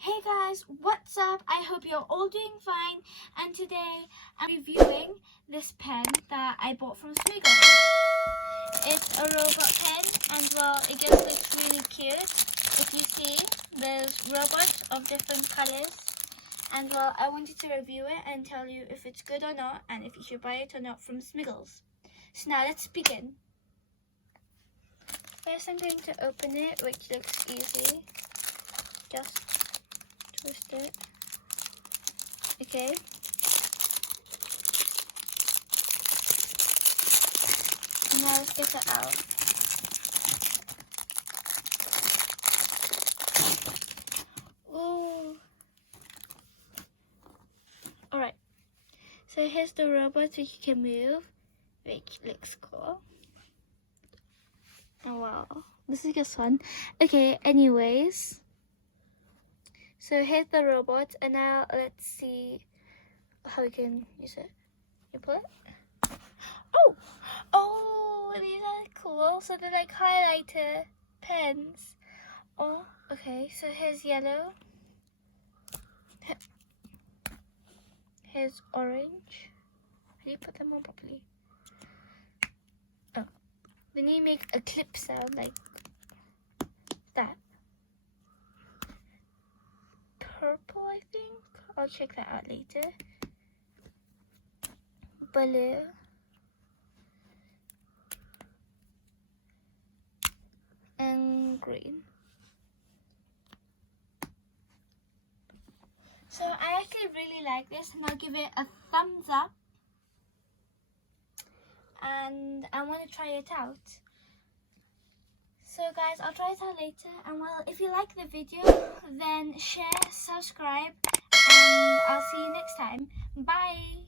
Hey guys, what's up? I hope you're all doing fine, and today I'm reviewing this pen that I bought from Smiggle. It's a robot pen, and well, it just looks really cute. If you see, there's robots of different colors, and well, I wanted to review it and tell you if it's good or not, and if you should buy it or not from Smiggles. So now let's begin. First I'm going to open it, which looks easy. Just twist it. Okay. Now let's get it out. Ooh. Alright. So here's the robot which you can move, which looks cool. Oh wow. This is just fun. Okay, anyways. So here's the robot, and now let's see how we can use it. You pull it? Oh, these are cool. So they're like highlighter pens. Oh, okay. So here's yellow. Here's orange. How do you put them on properly? Oh, then you make a clip sound like that. Purple, I think. I'll check that out later. Blue. And green. So I actually really like this, and I'll give it a thumbs up. And I want to try it out. So guys, I'll try it out later, and well, if you like the video, then share, subscribe, and I'll see you next time. Bye!